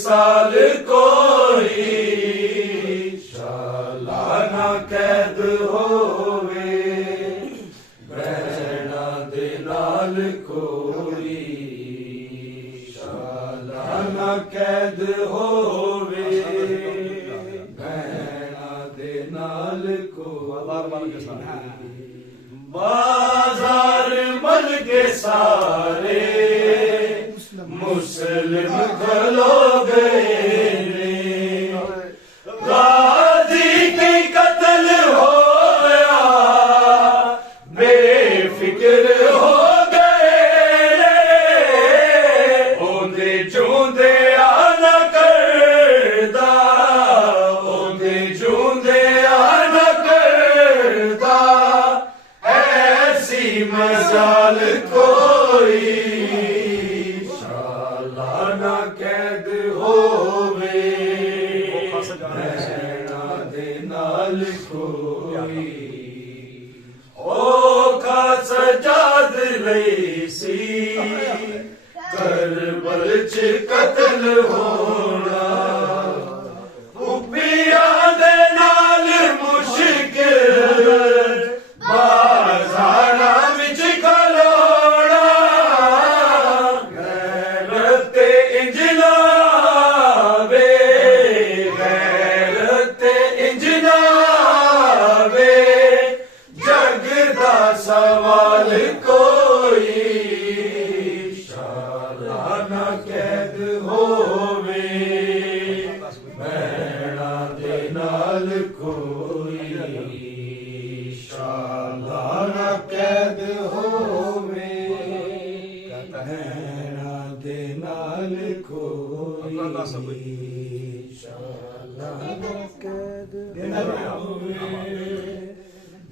साल कोई सालाना कैद होवे बहना दे नाल कोई सालाना कैद होवे बहना दे नाल कोई बाजार मल के सारे मुस्लिम खलो गए गाजी के कत्ल होया बेफिक्र हो गए ओंदे जूंदे आना करदा ओंदे जूंदे आना करदा ऐसी मजाल कोई सालाना कैद होवे बहना दे नाल कोई औखा सजाद लई सी करबल च कत्ल होना उपिया दे नाल मुश्किल बाजारा विच खलोना गैरत इंजना वे गैरत इंजना वे जग दा सवाल कोई सालाना कैद होवे बहना दे नाल कोई सालाना कैद होवे बहना दे नाल कोई सालाना कैद होवे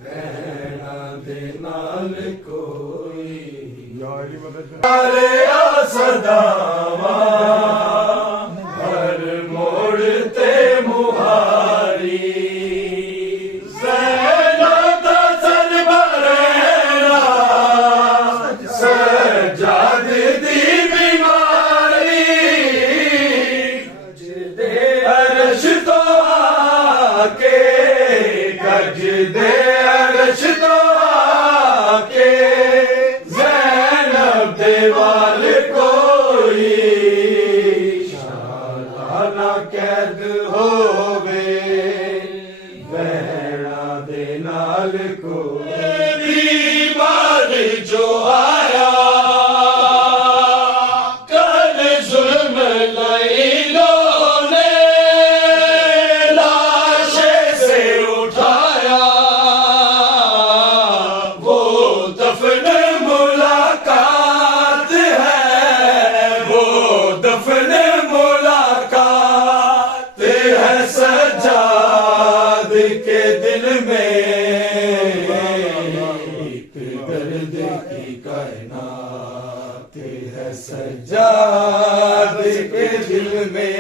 बहना दे नाल कोई अरे आ सदावा हर मोड़ ते मुहारी ज़ैना दा सन भरेला सजाद दी बीमारी गज दे अरश तो आके गज दे अरश तो आके ज़ैनब दे वाल कोई सालाना कैद होवे बहना दे नाल कोई बीमार जो आया कल जुल्म लईलो ने लाशे से उठाया वो दफन मुलाकात है वो दफन मुलाकात है सज्जाद के दिल में एक दर्द की कायनात है सज्जाद के दिल में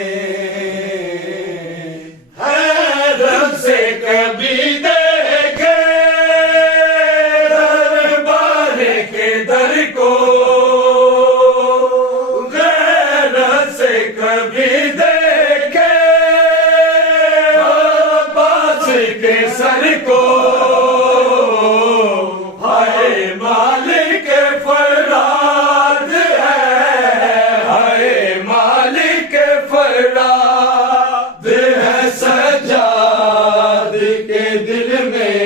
हैरत से कभी देखे दरबार के दर को गैरत से कभी देखे अब्बास के सर को हाय मालिक फराद है हाय मालिक फराद है सज्जाद के दिल में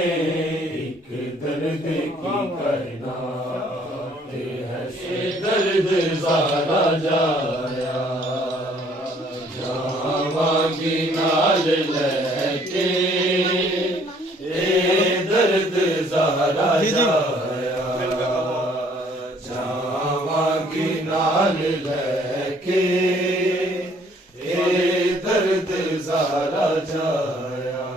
एक दर्द की कायनात है से दर्द ज़ारा जाया जावांगी नाल लेके ए दर्द ज़ारा जाया जावांगी नाल लेके ए दर्द ज़ारा जाया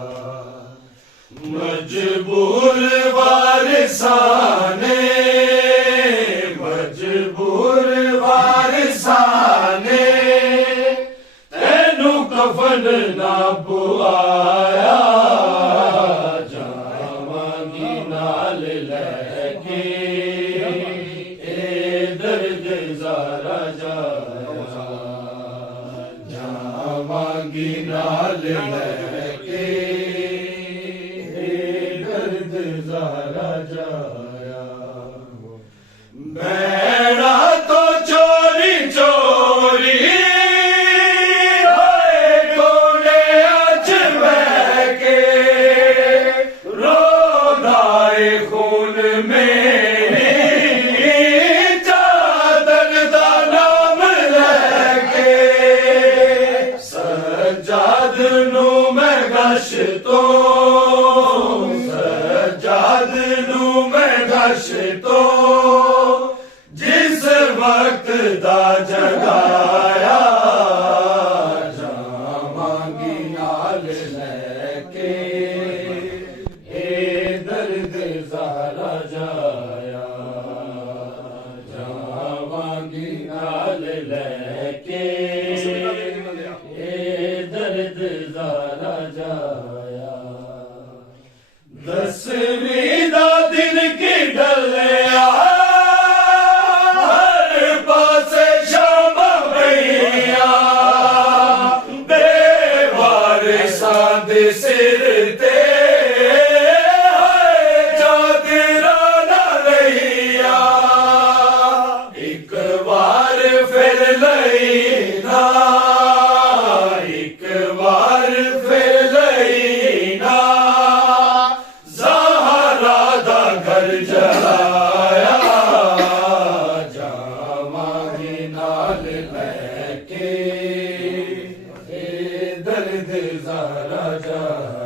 मजबूर वारिसाने ना पुआया जावांगी नाल लैके ए दर्द ज़ारा जाया जावांगी नाल लैके ए दर्द ज़ारा जाया मैना तो चोरी चोरी कोने अच बैके रोदाए खून मेरी चादर दा नाम लैके सजाद नू मैं गश तो सजाद नू मैं गश तो जिस वक्त दा जगाया जावांगी नाल लैके ए दर्द ज़ारा जाया जावांगी नाल लैके ए दर्द ज़ारा जाया दसवीं दा दिन की डलिया सिर ते चादरा न लैया एक बार फिर लैना एक बार फिर लैना ज़हरा दा घर जलाया जावांगी नाल लैके दर्द ज़ारा जाया